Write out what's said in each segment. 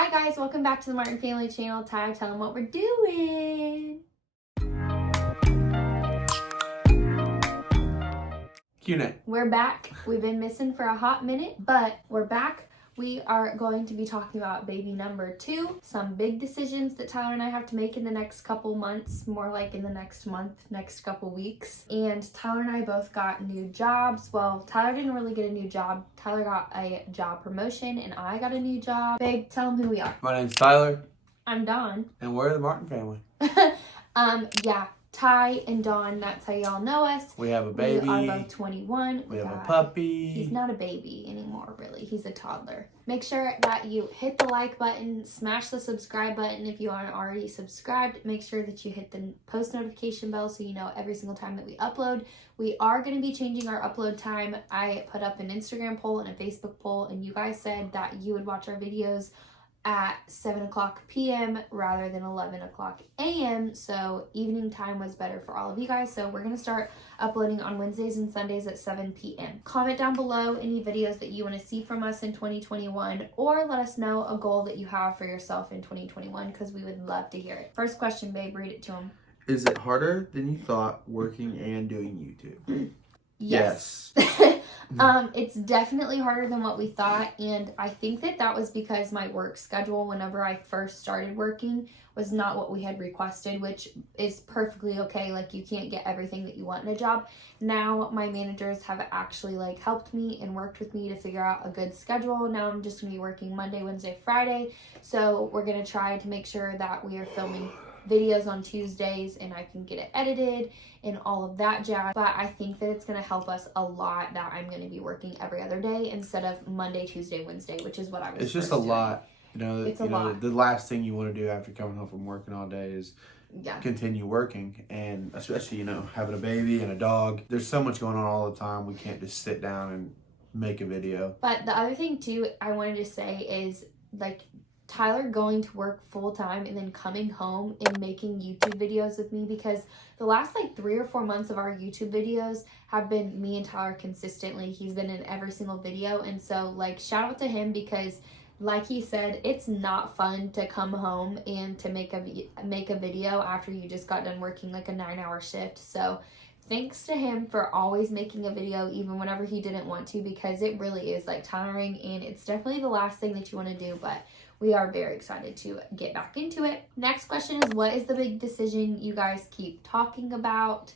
Hi guys, welcome back to the Martin Family channel. Ty, tell them what we're doing. Q&A. We're back. We've been missing for a hot minute, but we're back. We are going to be talking about baby number 2, some big decisions that Tyler and I have to make in the next couple months, more like in the next month, next couple weeks. And Tyler and I both got new jobs. Well, Tyler didn't really get a new job. Tyler got a job promotion and I got a new job. Babe, tell them who we are. My name's Tyler. I'm Dawn. And we're the Martin family. Yeah, Ty and Dawn, that's how y'all know us. We have a baby. We are both 21. We have a puppy. He's not a baby anymore, really. He's a toddler. Make sure that you hit the like button, smash the subscribe button if you aren't already subscribed. Make sure that you hit the post notification bell so you know every single time that we upload. We are going to be changing our upload time. I put up an Instagram poll and a Facebook poll, and you guys said that you would watch our videos at 7 o'clock p.m. rather than 11 o'clock a.m. So evening time was better for all of you guys. So we're going to start uploading on Wednesdays and Sundays at 7 p.m. Comment down below any videos that you want to see from us in 2021, or let us know a goal that you have for yourself in 2021 because we would love to hear it. First question, babe, read it to him. Is it harder than you thought working and doing YouTube? Yes. It's definitely harder than what we thought, and I think that was because my work schedule whenever I first started working was not what we had requested, which is perfectly okay. Like, you can't get everything that you want in a job. Now my managers have actually like helped me and worked with me to figure out a good schedule. Now I'm just gonna be working Monday, Wednesday, Friday, so we're gonna try to make sure that we are filming videos on Tuesdays and I can get it edited and all of that jazz. But I think that it's going to help us a lot that I'm going to be working every other day instead of Monday, Tuesday, Wednesday, which is what I was It's just a lot. You know, it's a lot. The last thing you want to do after coming home from working all day is continue working, and especially, you know, having a baby and a dog. There's so much going on all the time. We can't just sit down and make a video. But the other thing too I wanted to say is, like, Tyler going to work full time and then coming home and making YouTube videos with me, because the last like 3 or 4 months of our YouTube videos have been me and Tyler consistently. He's been in every single video, and so like shout out to him, because like he said, it's not fun to come home and to make a video after you just got done working like a 9-hour shift. So thanks to him for always making a video even whenever he didn't want to, because it really is like tiring and it's definitely the last thing that you want to do, but we are very excited to get back into it. Next question is, what is the big decision you guys keep talking about?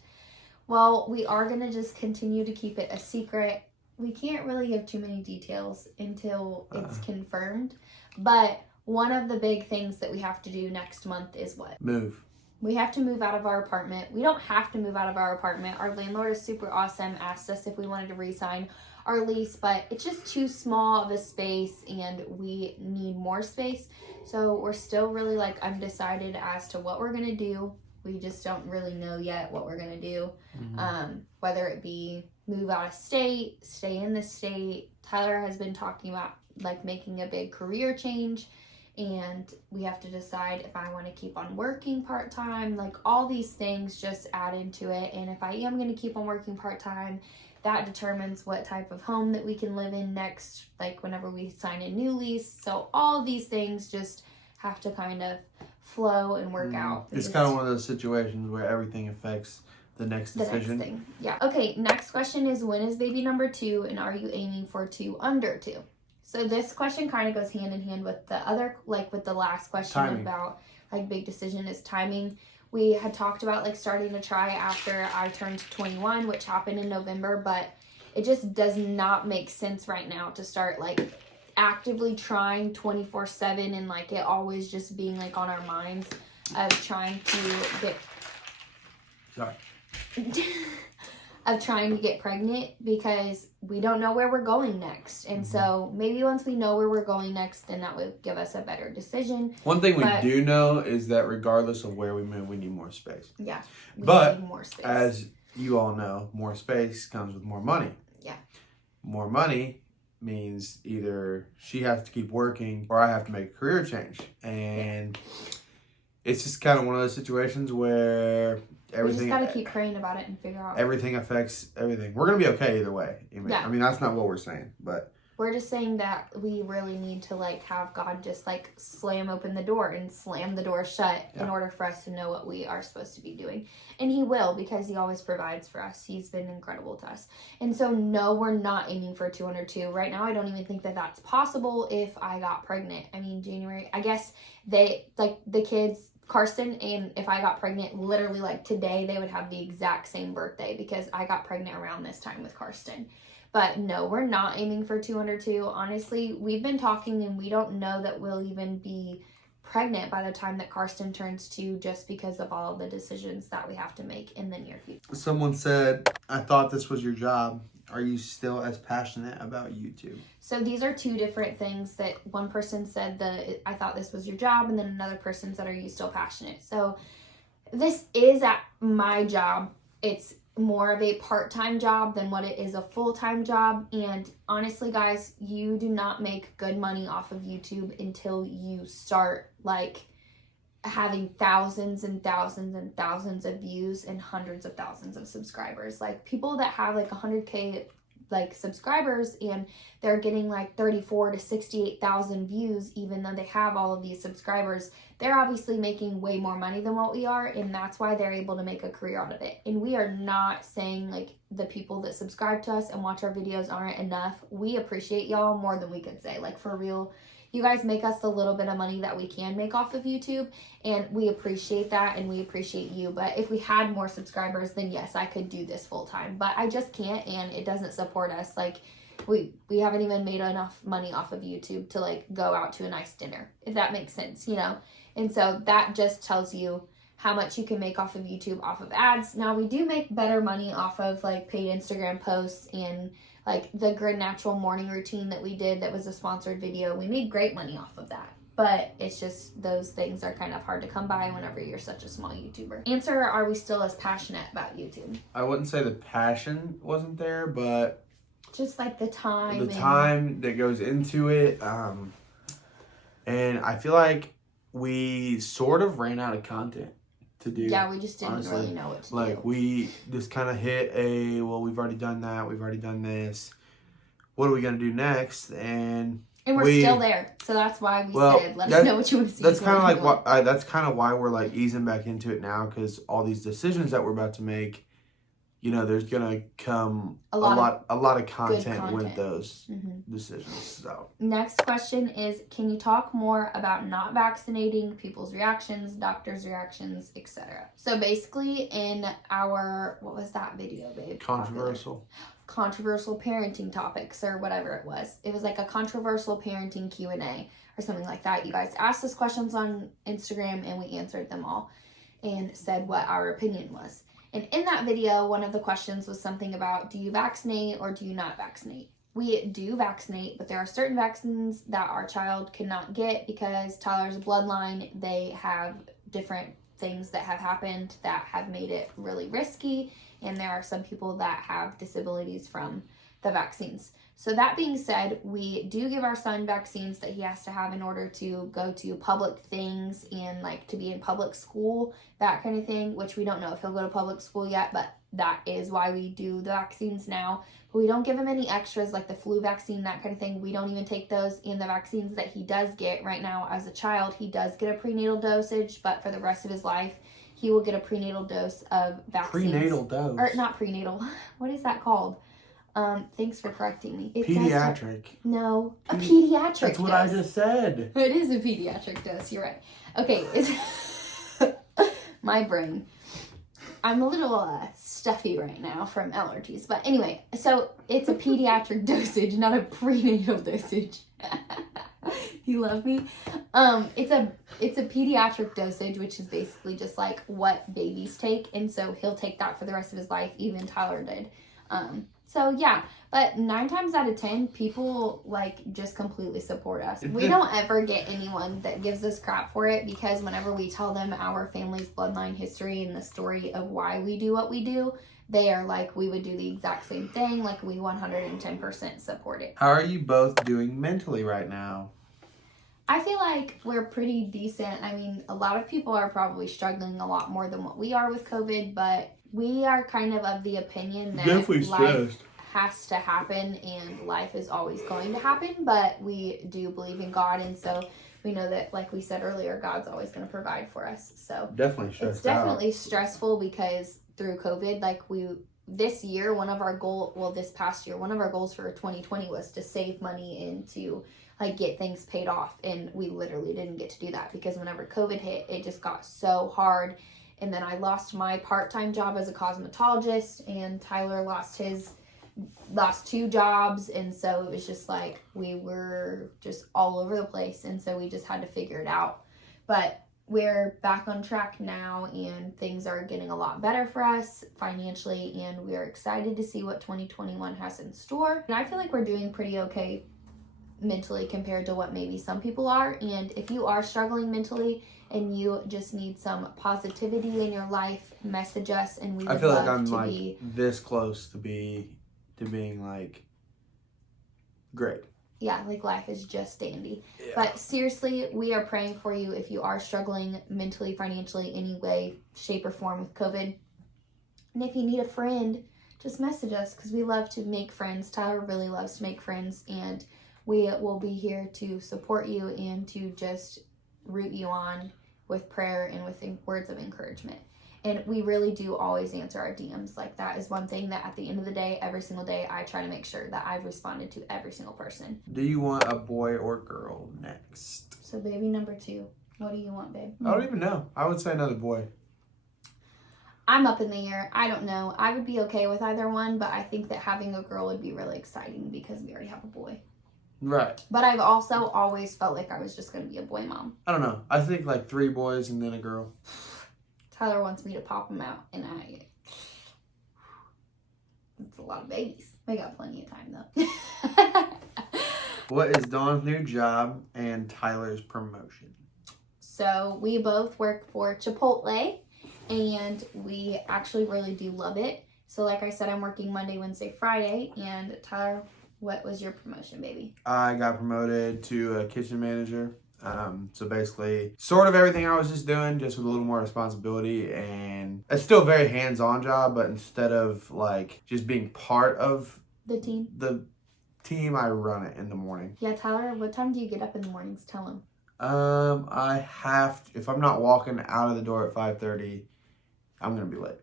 Well, we are going to just continue to keep it a secret. We can't really give too many details until it's confirmed, but one of the big things that we have to do next month is what? Move. We have to move out of our apartment. We don't have to move out of our apartment. Our landlord is super awesome, asked us if we wanted to re-sign our lease, but it's just too small of a space and we need more space. So we're still really like undecided as to what we're gonna do. We just don't really know yet what we're gonna do. Whether it be move out of state, stay in the state. Tyler has been talking about like making a big career change, and we have to decide if I want to keep on working part-time. Like, all these things just add into it, and if I am going to keep on working part-time, that determines what type of home that we can live in next, like whenever we sign a new lease. So all these things just have to kind of flow and work out. It's kind of one of those situations where everything affects the next decision. Next thing. Yeah. Okay, next question is, when is baby number 2 and are you aiming for 2 under 2? So this question kind of goes hand in hand with the other, like with the last question about like big decision is timing. We had talked about like starting to try after I turned 21, which happened in November, but it just does not make sense right now to start like actively trying 24/7 and like it always just being like on our minds of trying to get pregnant, because we don't know where we're going next. And so maybe once we know where we're going next, then that would give us a better decision. One thing we do know is that regardless of where we move, we need more space. Yeah. But need more space. As you all know, more space comes with more money. Yeah. More money means either she has to keep working or I have to make a career change. And it's just kind of one of those situations where everything, we just got to keep praying about it and figure out. Everything affects everything. We're going to be okay either way. I mean, that's not what we're saying, but We're just saying that we really need to like have God just like slam open the door and slam the door shut in order for us to know what we are supposed to be doing. And he will, because he always provides for us. He's been incredible to us. And so no, we're not aiming for 202. Right now, I don't even think that that's possible if I got pregnant. I mean, January, I guess they, like the kids, Karsten, and if I got pregnant literally like today, they would have the exact same birthday because I got pregnant around this time with Karsten. But no, we're not aiming for 202. Honestly, we've been talking and we don't know that we'll even be pregnant by the time that Karsten turns 2, just because of all of the decisions that we have to make in the near future. Someone said, I thought this was your job. Are you still as passionate about YouTube? So these are 2 different things. That one person said that I thought this was your job, and then another person said, are you still passionate? So this is at my job. It's more of a part-time job than what it is a full-time job. And honestly, guys, you do not make good money off of YouTube until you start like having thousands and thousands and thousands of views and hundreds of thousands of subscribers. Like people that have like 100K like subscribers and they're getting like 34 to 68,000 views, even though they have all of these subscribers, they're obviously making way more money than what we are, and that's why they're able to make a career out of it. And we are not saying like the people that subscribe to us and watch our videos aren't enough. We appreciate y'all more than we could say. Like for real, you guys make us the little bit of money that we can make off of YouTube, and we appreciate that, and we appreciate you. But if we had more subscribers, then yes, I could do this full time, but I just can't, and it doesn't support us. Like we haven't even made enough money off of YouTube to like go out to a nice dinner, if that makes sense, you know? And so that just tells you how much you can make off of YouTube, off of ads. Now we do make better money off of like paid Instagram posts and like the Grid Natural morning routine that we did that was a sponsored video. We made great money off of that. But it's just those things are kind of hard to come by whenever you're such a small YouTuber. Answer, are we still as passionate about YouTube? I wouldn't say the passion wasn't there, but just like the time. The time that goes into it. And I feel like we sort of ran out of content to do. Yeah, we just didn't really know what to do. Like we just kind of hit well, we've already done that, we've already done this, what are we gonna do next? And we're still there, so that's why we said let us know what you want to see. That's kind of like that's kind of why we're like easing back into it now, because all these decisions that we're about to make, you know, there's gonna come a lot of content with those decisions. So next question is, can you talk more about not vaccinating, people's reactions, doctors' reactions, etc.? So basically in our, what was that video, babe? Controversial parenting topics or whatever it was. It was like a controversial parenting Q&A or something like that. You guys asked us questions on Instagram and we answered them all and said what our opinion was. And in that video, one of the questions was something about, do you vaccinate or do you not vaccinate? We do vaccinate, but there are certain vaccines that our child cannot get because Tyler's bloodline, they have different things that have happened that have made it really risky. And there are some people that have disabilities from the vaccines. So that being said, we do give our son vaccines that he has to have in order to go to public things and like to be in public school, that kind of thing, which we don't know if he'll go to public school yet, but that is why we do the vaccines now. But we don't give him any extras like the flu vaccine, that kind of thing. We don't even take those. And the vaccines that he does get right now as a child, he does get a prenatal dosage, but for the rest of his life, he will get a prenatal dose of vaccines. Prenatal dose? Or not prenatal. What is that called? Thanks for correcting me. Pediatric. No, a pediatric That's what I just said. It is a pediatric dose. You're right. Okay, it's my brain. I'm a little stuffy right now from allergies. But anyway, so it's a pediatric dosage, not a prenatal dosage. You love me? It's a pediatric dosage, which is basically just like what babies take. And so he'll take that for the rest of his life. Even Tyler did. So yeah, but 9 times out of 10, people like just completely support us. We don't ever get anyone that gives us crap for it, because whenever we tell them our family's bloodline history and the story of why we do what we do, they are like, we would do the exact same thing. Like we 110% support it. How are you both doing mentally right now? I feel like we're pretty decent. I mean, a lot of people are probably struggling a lot more than what we are with COVID, but we are kind of the opinion that definitely stressed. has to happen, and life is always going to happen, but we do believe in God, and so we know that, like we said earlier, God's always going to provide for us. So definitely stressful. It's definitely stressful because through COVID, like this year, this past year, one of our goals for 2020 was to save money and to like get things paid off, and we literally didn't get to do that because whenever COVID hit, it just got so hard. And then I lost my part-time job as a cosmetologist, and Tyler lost 2 jobs, and so it was just like we were just all over the place, and so we just had to figure it out. But we're back on track now, and things are getting a lot better for us financially, and we're excited to see what 2021 has in store. And I feel like we're doing pretty okay mentally compared to what maybe some people are. And if you are struggling mentally and you just need some positivity in your life, message us, and we would I feel love like I'm to like be this close to being like great. Yeah, like life is just dandy. Yeah. But seriously, we are praying for you if you are struggling mentally, financially, any way, shape, or form with COVID. And if you need a friend, just message us because we love to make friends. Tyler really loves to make friends, and we will be here to support you and to just root you on with prayer and with words of encouragement. And we really do always answer our DMs. Like, that is one thing that at the end of the day, every single day, I try to make sure that I've responded to every single person. Do you want a boy or girl next? So baby number 2, what do you want, babe? I don't even know. I would say another boy. I'm up in the air. I don't know. I would be okay with either one, but I think that having a girl would be really exciting because we already have a boy. Right. But I've also always felt like I was just going to be a boy mom. I don't know. I think like 3 boys and then a girl. Tyler wants me to pop them out, and it's a lot of babies. We got plenty of time, though. What is Dawn's new job and Tyler's promotion? So we both work for Chipotle, and we actually really do love it. So like I said, I'm working Monday, Wednesday, Friday, and Tyler, what was your promotion, baby? I got promoted to a kitchen manager. So basically, sort of everything I was just doing, just with a little more responsibility, and it's still a very hands-on job, but instead of like just being part of the team, I run it in the morning. Yeah, Tyler, what time do you get up in the mornings? Tell him. I have to, if I'm not walking out of the door at 5:30, I'm gonna be late.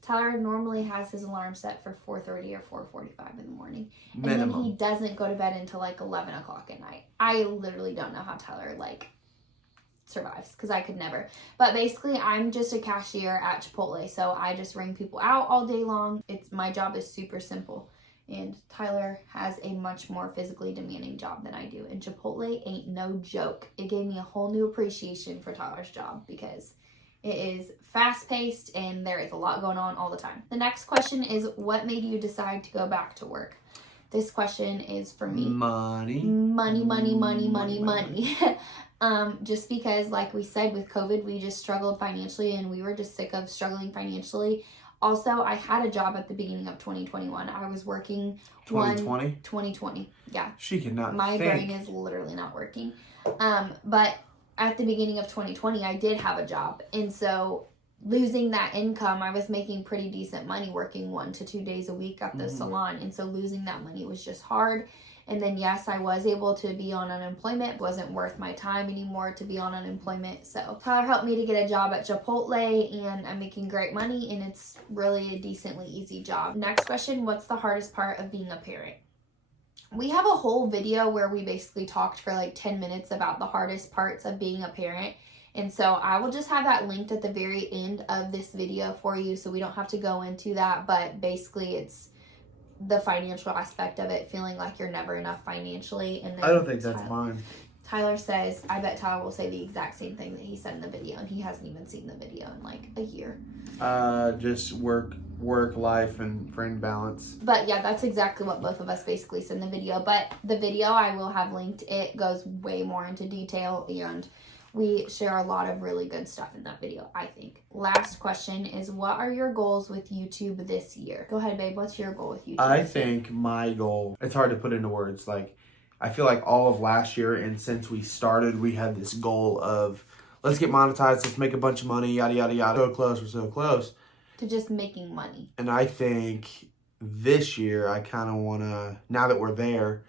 Tyler normally has his alarm set for 4:30 or 4:45 in the morning. Minimum. And then he doesn't go to bed until like 11 o'clock at night. I literally don't know how Tyler like survives because I could never. But basically, I'm just a cashier at Chipotle. So I just ring people out all day long. My job is super simple. And Tyler has a much more physically demanding job than I do. And Chipotle ain't no joke. It gave me a whole new appreciation for Tyler's job because it is fast-paced and there is a lot going on all the time. The next question is, what made you decide to go back to work? This question is for me. Money. Just because, like we said, with COVID, we just struggled financially and we were just sick of struggling financially. Also, I had a job at the beginning of 2021. I was working 2020? 2020, yeah. She cannot My think. brain is literally not working. But at the beginning of 2020, I did have a job. And so losing that income, I was making pretty decent money working 1 to 2 days a week at the salon. And so losing that money was just hard. And then, yes, I was able to be on unemployment. It wasn't worth my time anymore to be on unemployment. So Tyler helped me to get a job at Chipotle, and I'm making great money, and it's really a decently easy job. Next question, what's the hardest part of being a parent? We have a whole video where we basically talked for like 10 minutes about the hardest parts of being a parent. And so I will just have that linked at the very end of this video for you so we don't have to go into that. But basically it's the financial aspect of it, feeling like you're never enough financially. And then I don't think that's mine. Tyler says, I bet Tyler will say the exact same thing that he said in the video, and he hasn't even seen the video in like a year. Just work, life, and friend balance. But yeah, that's exactly what both of us basically said in the video. But the video I will have linked, it goes way more into detail, and we share a lot of really good stuff in that video, I think. Last question is, what are your goals with YouTube this year? Go ahead, babe. What's your goal with YouTube? I think my goal, it's hard to put into words. Like, I feel like all of last year and since we started, we had this goal of, let's get monetized, let's make a bunch of money, yada, yada, yada. So close, we're so close. To just making money. And I think this year, I kind of want to, now that we're there,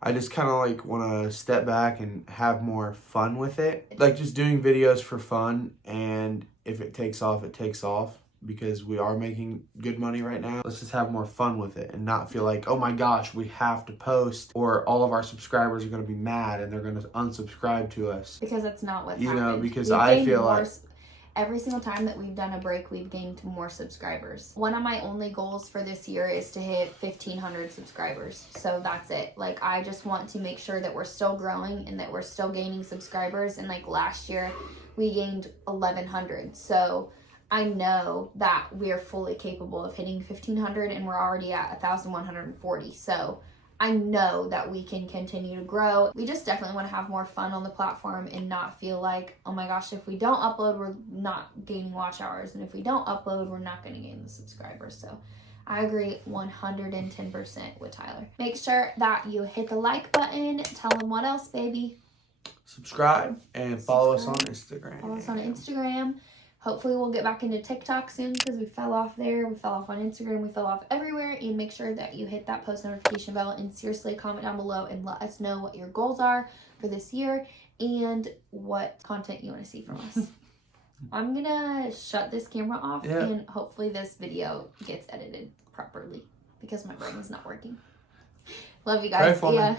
I just kind of like want to step back and have more fun with it. Like just doing videos for fun, and if it takes off, it takes off, because we are making good money right now. Let's just have more fun with it and not feel like, oh my gosh, we have to post or all of our subscribers are going to be mad and they're going to unsubscribe to us. Because that's not what's happened. You know, because I feel like every single time that we've done a break, we've gained more subscribers. One of my only goals for this year is to hit 1,500 subscribers. So that's it. Like, I just want to make sure that we're still growing and that we're still gaining subscribers. And like last year, we gained 1,100. So I know that we're fully capable of hitting 1,500, and we're already at 1,140. So I know that we can continue to grow. We just definitely want to have more fun on the platform and not feel like, oh my gosh, if we don't upload, we're not gaining watch hours. And if we don't upload, we're not going to gain the subscribers. So I agree 110% with Tyler. Make sure that you hit the like button. Tell them what else, baby. Subscribe and follow us on Instagram. Follow us on Instagram. Hopefully we'll get back into TikTok soon, because we fell off there. We fell off on Instagram. We fell off everywhere. And make sure that you hit that post notification bell, and seriously comment down below and let us know what your goals are for this year and what content you want to see from us. I'm going to shut this camera off, and hopefully this video gets edited properly, because my brain is not working. Love you guys. See ya.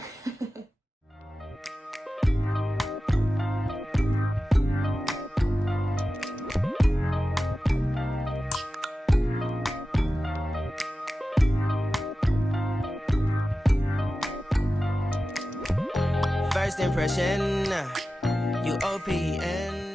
First impression, UOPN.